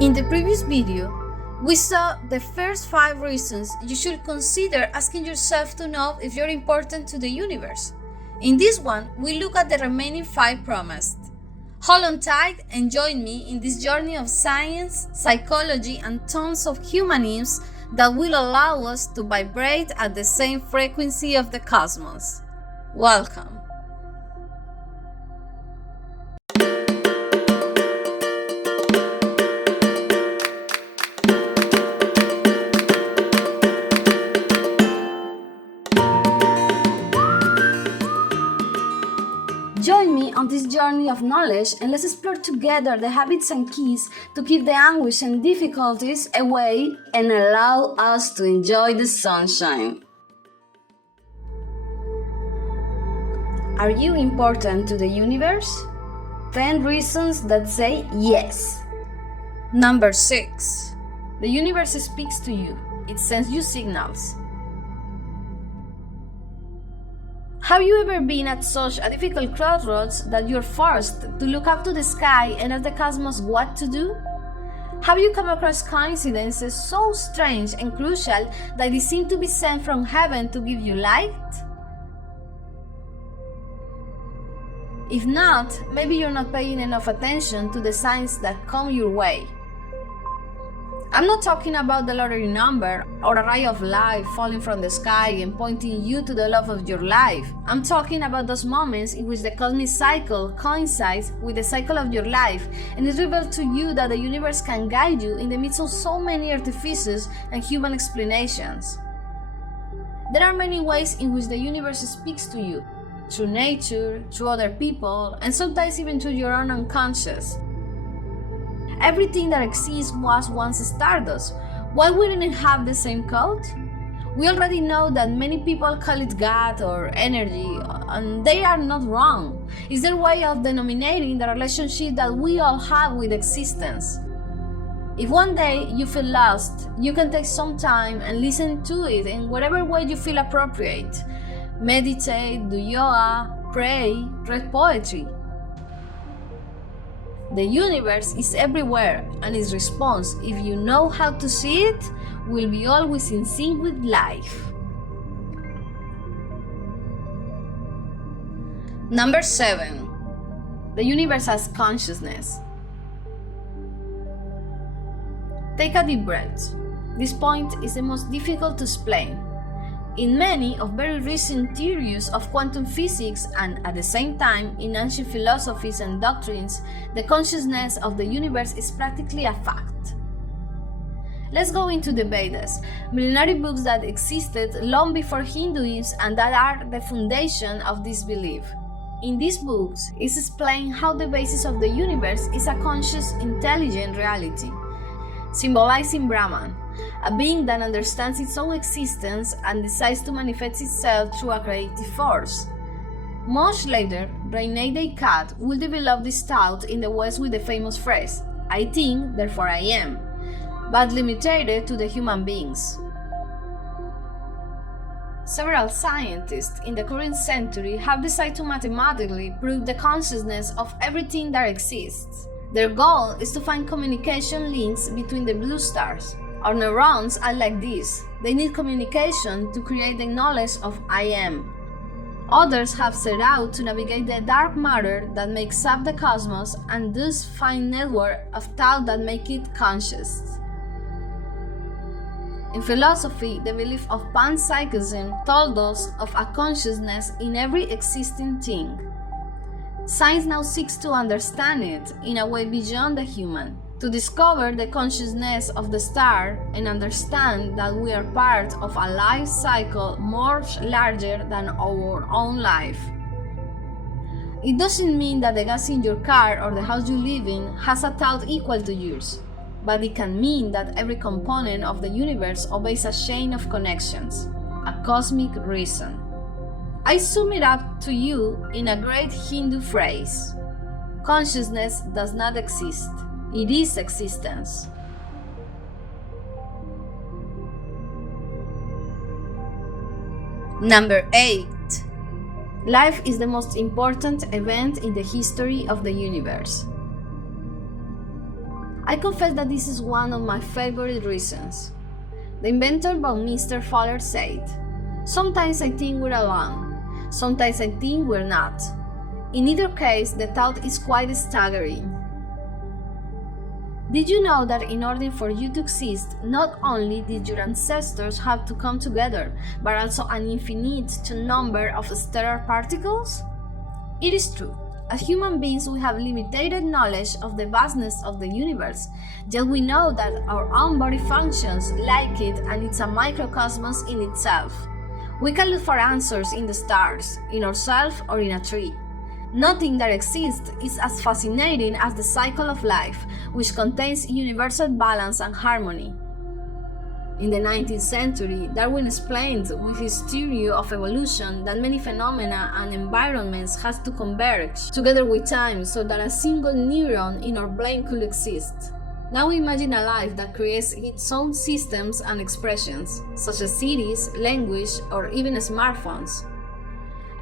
In the previous video, we saw the first 5 reasons you should consider asking yourself to know if you're important to the universe. In this one, we look at the remaining 5 promised. Hold on tight and join me in this journey of science, psychology, and tons of humanism that will allow us to vibrate at the same frequency of the cosmos. Welcome. Join me on this journey of knowledge and let's explore together the habits and keys to keep the anguish and difficulties away and allow us to enjoy the sunshine. Are you important to the universe? 10 reasons that say yes. Number 6. The universe speaks to you. It sends you signals. Have you ever been at such a difficult crossroads that you're forced to look up to the sky and ask the cosmos what to do? Have you come across coincidences so strange and crucial that they seem to be sent from heaven to give you light? If not, maybe you're not paying enough attention to the signs that come your way. I'm not talking about the lottery number or a ray of light falling from the sky and pointing you to the love of your life. I'm talking about those moments in which the cosmic cycle coincides with the cycle of your life and it reveals to you that the universe can guide you in the midst of so many artifices and human explanations. There are many ways in which the universe speaks to you, through nature, through other people, and sometimes even through your own unconscious. Everything that exists was once stardust. Why wouldn't it have the same code? We already know that many people call it God or energy, and they are not wrong. It's their way of denominating the relationship that we all have with existence. If one day you feel lost, you can take some time and listen to it in whatever way you feel appropriate. Meditate, do yoga, pray, read poetry. The universe is everywhere, and its response, if you know how to see it, will be always in sync with life. Number 7. The universe has consciousness. Take a deep breath. This point is the most difficult to explain. In many of very recent theories of quantum physics and at the same time in ancient philosophies and doctrines, the consciousness of the universe is practically a fact. Let's go into the Vedas, millenary books that existed long before Hinduism and that are the foundation of this belief. In these books, it's explained how the basis of the universe is a conscious, intelligent reality, symbolizing Brahman, a being that understands its own existence and decides to manifest itself through a creative force. Much later, René Descartes will develop this thought in the West with the famous phrase, "I think, therefore I am," but limited to the human beings. Several scientists in the current century have decided to mathematically prove the consciousness of everything that exists. Their goal is to find communication links between the blue stars. Our neurons are like this. They need communication to create the knowledge of I am. Others have set out to navigate the dark matter that makes up the cosmos and thus find network of thought that make it conscious. In philosophy, the belief of panpsychism told us of a consciousness in every existing thing. Science now seeks to understand it in a way beyond the human, to discover the consciousness of the star and understand that we are part of a life cycle much larger than our own life. It doesn't mean that the gas in your car or the house you live in has a thought equal to yours, but it can mean that every component of the universe obeys a chain of connections, a cosmic reason. I sum it up to you in a great Hindu phrase: consciousness does not exist, it is existence. Number 8. Life is the most important event in the history of the universe. I confess that this is one of my favorite reasons. The inventor Mr. Fowler said, "Sometimes I think we're alone, sometimes I think we're not. In either case, the thought is quite staggering." Did you know that in order for you to exist, not only did your ancestors have to come together, but also an infinite number of stellar particles? It is true. As human beings, we have limited knowledge of the vastness of the universe, yet we know that our own body functions like it and it's a microcosmos in itself. We can look for answers in the stars, in ourselves, or in a tree. Nothing that exists is as fascinating as the cycle of life, which contains universal balance and harmony. In the 19th century, Darwin explained with his theory of evolution that many phenomena and environments had to converge together with time so that a single neuron in our brain could exist. Now imagine a life that creates its own systems and expressions, such as cities, language, or even smartphones.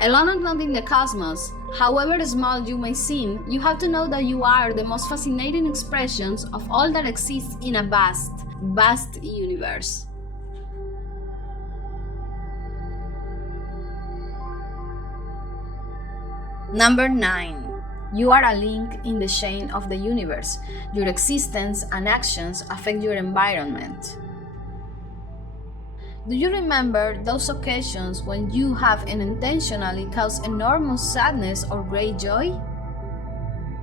Alone and not in the cosmos, however small you may seem, you have to know that you are the most fascinating expressions of all that exists in a vast, vast universe. Number 9. You are a link in the chain of the universe. Your existence and actions affect your environment. Do you remember those occasions when you have unintentionally caused enormous sadness or great joy?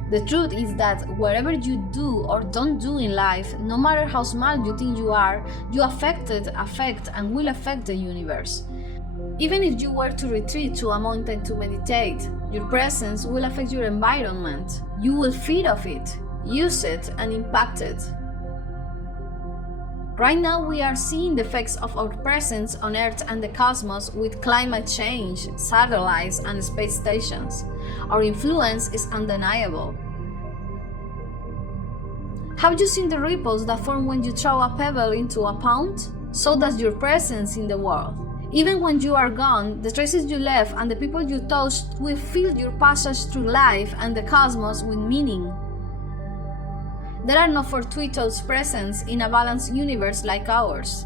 The truth is that whatever you do or don't do in life, no matter how small you think you are, you affect and will affect the universe. Even if you were to retreat to a mountain to meditate, your presence will affect your environment. You will feed off it, use it, and impact it. Right now, we are seeing the effects of our presence on Earth and the cosmos with climate change, satellites, and space stations. Our influence is undeniable. Have you seen the ripples that form when you throw a pebble into a pond? So does your presence in the world. Even when you are gone, the traces you left and the people you touched will fill your passage through life and the cosmos with meaning. There are no fortuitous presence in a balanced universe like ours.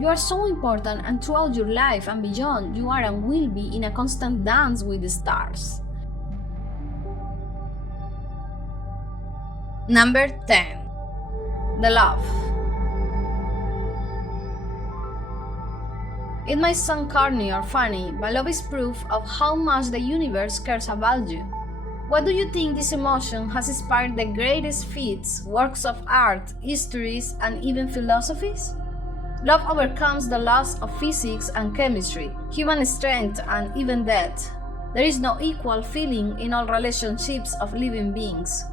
You are so important, and throughout your life and beyond, you are and will be in a constant dance with the stars. Number 10. The love. It might sound corny or funny, but love is proof of how much the universe cares about you. What do you think this emotion has inspired the greatest feats, works of art, histories, and even philosophies? Love overcomes the laws of physics and chemistry, human strength, and even death. There is no equal feeling in all relationships of living beings.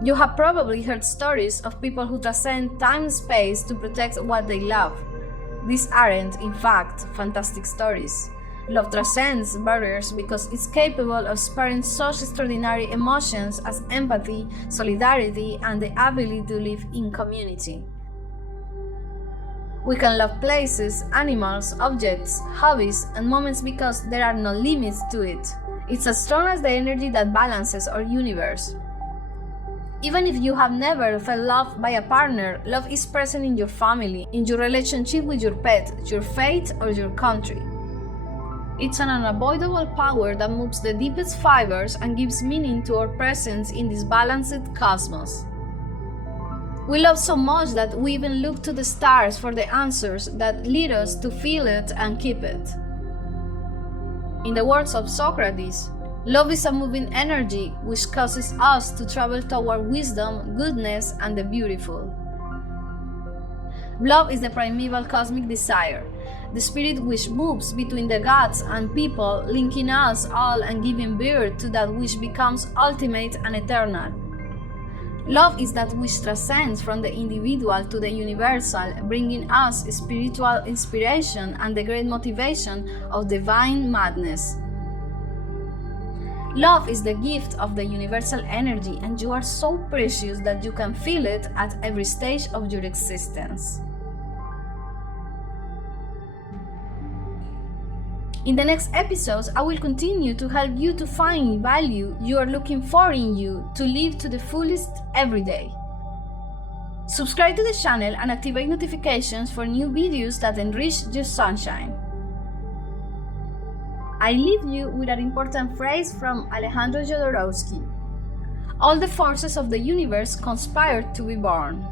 You have probably heard stories of people who transcend time and space to protect what they love. These aren't, in fact, fantastic stories. Love transcends barriers because it's capable of sparing such extraordinary emotions as empathy, solidarity, and the ability to live in community. We can love places, animals, objects, hobbies, and moments because there are no limits to it. It's as strong as the energy that balances our universe. Even if you have never felt loved by a partner, love is present in your family, in your relationship with your pet, your faith, or your country. It's an unavoidable power that moves the deepest fibers and gives meaning to our presence in this balanced cosmos. We love so much that we even look to the stars for the answers that lead us to feel it and keep it. In the words of Socrates, love is a moving energy which causes us to travel toward wisdom, goodness, and the beautiful. Love is the primeval cosmic desire, the spirit which moves between the gods and people, linking us all and giving birth to that which becomes ultimate and eternal. Love is that which transcends from the individual to the universal, bringing us spiritual inspiration and the great motivation of divine madness. Love is the gift of the universal energy, and you are so precious that you can feel it at every stage of your existence. In the next episodes, I will continue to help you to find value you are looking for in you to live to the fullest every day. Subscribe to the channel and activate notifications for new videos that enrich your sunshine. I leave you with an important phrase from Alejandro Jodorowsky. All the forces of the universe conspire to be born.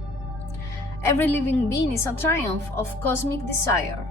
Every living being is a triumph of cosmic desire.